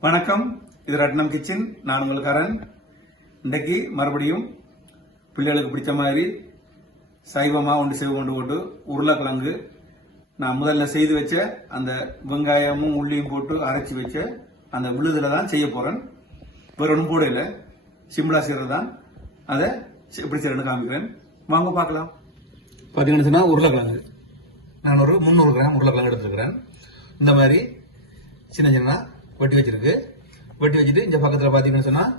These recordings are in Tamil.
வணக்கம். இது ரட்னம் கிச்சன். நான் உங்கள் கரண். இன்றைக்கு மறுபடியும் பிள்ளைகளுக்கு பிடிச்ச மாதிரி சைவமாக ஒன்று செய்வ கொண்டு போட்டு உருளைக்கிழங்கு நான் முதல்ல செய்து வச்ச அந்த வெங்காயமும் உள்ளியும் போட்டு அரைச்சி வச்ச அந்த விழுதில் தான் செய்ய போகிறேன் வேற ஒன்றும் கூட இல்லை. சிம்லா செய்யறது தான் அதை செ- எப்படி செய்யறேன்னு காமிக்கிறேன். வாங்க பார்க்கலாம். பார்த்தீங்கன்னு உருளைக்கிழங்கு. நான் ஒரு முந்நூறு கிராம் உருளைக்கிழங்கு எடுத்துருக்கிறேன் இந்த மாதிரி சின்ன சின்ன வெட்டி வச்சிருக்கு. வெட்டி வச்சுட்டு இந்த பக்கத்தில் பார்த்தீங்கன்னு சொன்னால்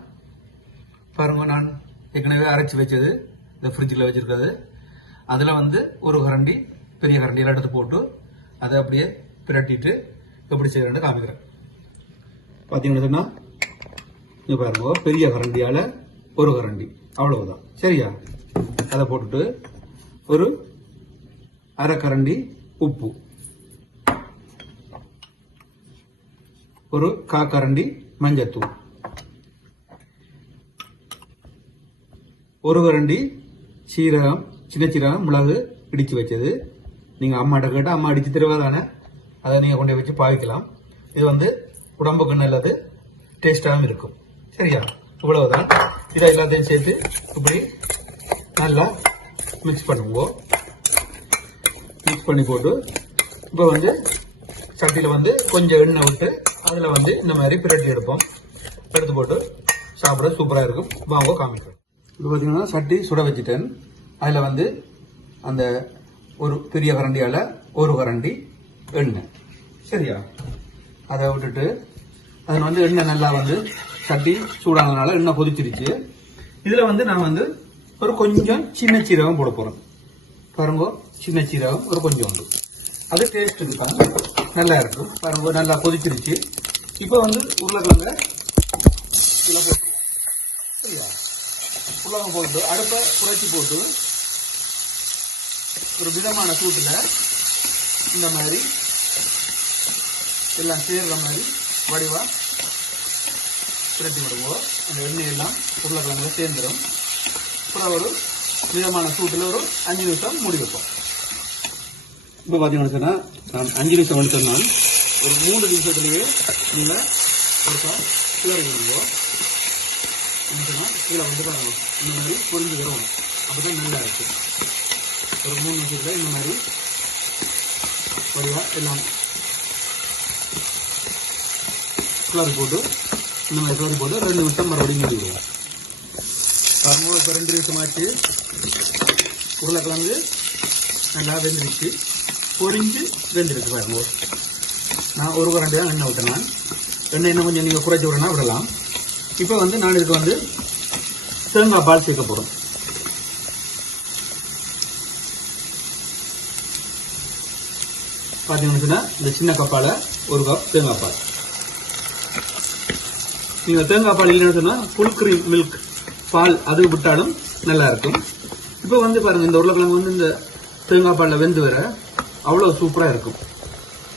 பாருங்க நான் ஏற்கனவே அரைச்சி வச்சது. இந்த ஃப்ரிட்ஜில் வச்சுருக்கிறது. அதில் வந்து ஒரு கரண்டி பெரிய கரண்டியெல்லாம் எடுத்து போட்டு அதை அப்படியே பிரட்டிட்டு எப்படி செய்யறேன்னு காமிக்கிறேன். பார்த்தீங்கன்னு சொன்னால் இங்கே பாருங்க பெரிய கரண்டியால் ஒரு கரண்டி. அவ்வளவுதான். சரியா? அதை போட்டுட்டு ஒரு அரை கரண்டி உப்பு. ஒரு கா கரண்டி மஞ்சத்தூள். ஒரு கரண்டி சீரகம் சின்ன சீரகம் மிளகு இடித்து வச்சது. நீங்கள் அம்மாட்ட கேட்டால் அம்மா அடித்து தருவா தானே அதை நீங்கள் கொண்டு போய் வச்சு பாவிக்கலாம். இது வந்து உடம்புக்கு நல்லது டேஸ்டாகவும் இருக்கும். சரியா? இவ்வளவுதான். இதை எல்லாத்தையும் சேர்த்து இப்படி நல்லா மிக்ஸ் பண்ணுவோம். மிக்ஸ் பண்ணி போட்டு இப்போ வந்து சட்டியில் வந்து கொஞ்சம் எண்ணெய் விட்டு அதில் வந்து இந்த மாதிரி பிரட்டி எடுப்போம். எடுத்து போட்டு சாப்பிட சூப்பராக இருக்கும். வாங்க காமிக்கிறோம். இப்போ பார்த்தீங்கன்னா சட்டி சுட வச்சுட்டேன். அதில் வந்து அந்த ஒரு பெரிய கரண்டியால் ஒரு கரண்டி எண்ணெய். சரியா? அதை விட்டுட்டு அதில் வந்து எண்ணெய் நல்லா வந்து சட்டி சூடானதுனால எண்ணெய் கொதிச்சிருச்சு. இதில் வந்து நான் வந்து ஒரு கொஞ்சம் சின்ன சீரகம் போட போகிறேன் பாருங்க சின்ன சீரகம் ஒரு கொஞ்சம் உண்டு அது டேஸ்ட் இருக்கும் நல்லா இருக்கும். பாருங்க நல்லா கொதிச்சிருச்சு. இப்போ வந்து உருளைக்கிழங்க இதில் போட்டுருவோம். சரியா? உருளைக்கிழங்கு போட்டு அடுப்பை குறைச்சி போட்டு ஒரு விதமான சூட்டில் இந்த மாதிரி எல்லாம் சேர்கிற மாதிரி வடிவாக பிரட்டி விடுவோம். அந்த எண்ணெயெல்லாம் உருளைக்கிழங்குல சேர்ந்துடும் அப்புறம் ஒரு விதமான சூட்டில் ஒரு அஞ்சு நிமிஷம் மூடி வைப்போம். இப்போ பார்த்தீங்கன்னு சொன்னால் நான் அஞ்சு நிமிஷம் வந்துட்டேன்னா ஒரு மூணு நிமிஷத்துலேயே நீங்கள் ஒருக்கா கிளறி விடுவோம் என்ன கீழே வந்து பாருங்க. இந்த மாதிரி பொரிஞ்சு அப்போ தான் நல்லா இருக்குது ஒரு மூணு நிமிஷத்தில் இந்த மாதிரி வடிவா எல்லாம் கிளறி போட்டு இந்த மாதிரி கிளறி போட்டு ரெண்டு நிமிஷம் மறுபடியும் மூடிடுவோம் விடுவோம். இப்போ ரெண்டு நிமிஷம் ஆச்சு. உருளைக்கிழங்கு நல்லா வெந்துருச்சு. பொரிஞ்சு வெந்திருக்கு பாருங்க. நான் ஒரு கரண்டி தான் எண்ணெய் ஊற்றினேன் எண்ணெய் இன்னும் கொஞ்சம் நீங்கள் குறைச்சி விடனா விடலாம். இப்போ வந்து நான் இதுக்கு வந்து தேங்காய் பால் சேர்க்க போகிறோம் பார்த்தீங்கன்னா இந்த சின்ன கப்பால் ஒரு கப் தேங்காய் பால். நீங்கள் தேங்காய் பால் இல்லைன்னு சொன்னால் ஃபுல் க்ரீம் மில்க் பால் அது விட்டாலும் நல்லா இருக்கும். இப்போ வந்து பாருங்கள் இந்த உருளைக்கிழங்கு வந்து இந்த தேங்காய் பாலில் வெந்து வர அவ்வளோ சூப்பராக இருக்கும்.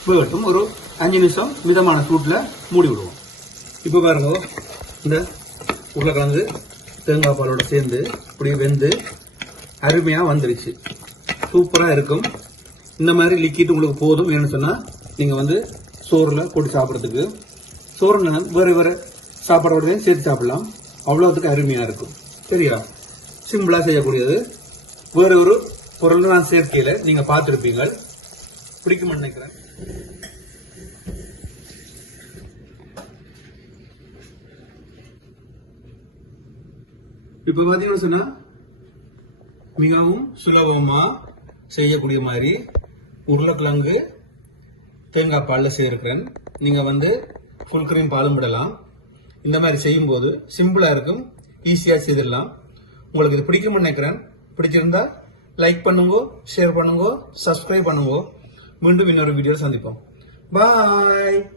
வேகட்டும் ஒரு அஞ்சு நிமிஷம் மிதமான சூட்டில் மூடி விடுவோம். இப்போ பாருங்க இந்த உருளைக்கிழங்கு தேங்காய் பாலோட சேர்ந்து இப்படி வெந்து அருமையாக வந்துருச்சு. சூப்பராக இருக்கும். இந்த மாதிரி லிக்கிட் உங்களுக்கு போதும் வேணும்னு சொன்னால் நீங்கள் வந்து சோறில் போட்டு சாப்பிட்றதுக்கு சோறுல வேறு வேறு சாப்பாடோடவே சேர்த்து சாப்பிடலாம். அவ்வளோத்துக்கு அருமையாக இருக்கும். சரியா? சிம்பிளாக செய்யக்கூடியது. வேறு ஒரு பொருள் நான் சேர்க்கையில் நீங்கள் பார்த்துருப்பீங்க. பிடிக்கும்னு நினைக்கிறேன். இப்போ பார்த்தீங்கன்னு சொன்னா மிகவும் சுலபமா செய்யக்கூடிய மாதிரி உருளைக்கிழங்கு தேங்காய் பாலில் செய்திருக்கிறேன். நீங்க வந்து ஃபுல் கிரீம் பாலும் விடலாம். இந்த மாதிரி செய்யும்போது சிம்பிளாக இருக்கும் ஈஸியாக செய்திடலாம். உங்களுக்கு இது பிடிக்கும்னு நினைக்கிறேன். பிடிச்சிருந்தா லைக் பண்ணுங்க ஷேர் பண்ணுங்க சப்ஸ்கிரைப் பண்ணுங்க. மீண்டும் இன்னொரு வீடியோ சந்திப்போம். Bye!